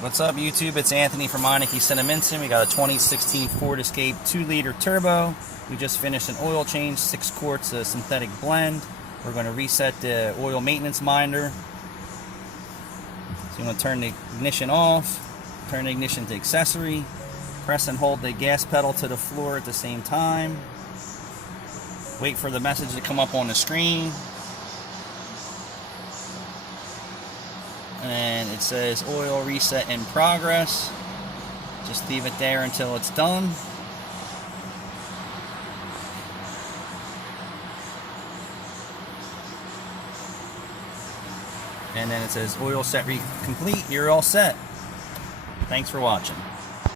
What's up, YouTube? It's Anthony from Meineke, Cinnaminson. We got a 2016 Ford Escape 2-liter turbo. We just finished an oil change, 6 quarts of synthetic blend. We're going to reset the oil maintenance minder. So you want to turn the ignition off, turn the ignition to accessory, press and hold the gas pedal to the floor at the same time. Wait for the message to come up on the screen. And it says oil reset in progress. Just leave it there until it's done. And then it says oil set complete. You're all set. Thanks for watching.